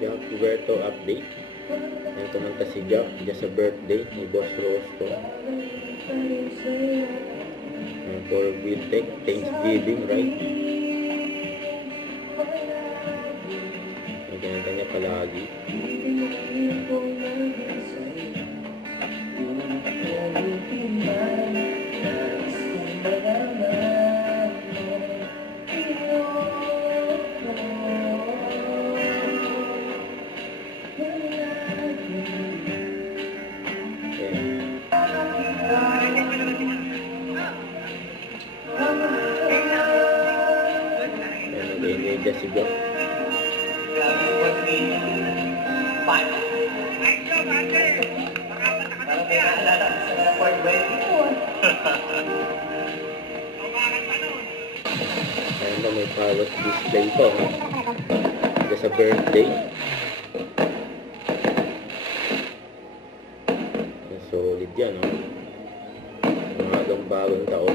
Jack Puerto update. Ayan, kumanta si Jack just sa birthday ni Boss Rosco. Ayan, for Wiltec, Thanksgiving, right? Ayan, kinanta niya palagi. Nag-enjoy si Jack. Ayan na, may pawat display pa. Ito sa birthday. Solid yan, Umagang bagong taon.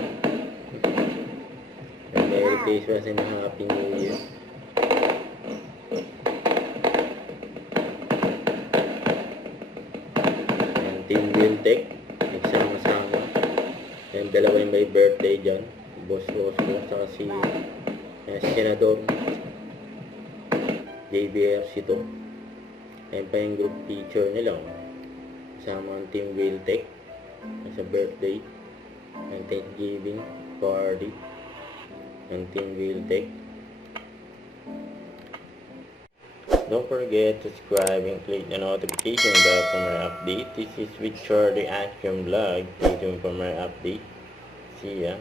Merry Christmas and Happy New Year. Ayan, Team Wiltec, nagsama-sama. Ayan, dalawa yung may birthday dyan. Boss Rosco, saka si Senador JBRC to. Ayan pa yung group picture nila. Kasama ang Team Wiltec sa birthday and Thanksgiving party and Team Wiltec. Don't forget to subscribe and click the notification bell for more update. This is Victor the Action Vlog. Stay tuned for more update. See ya.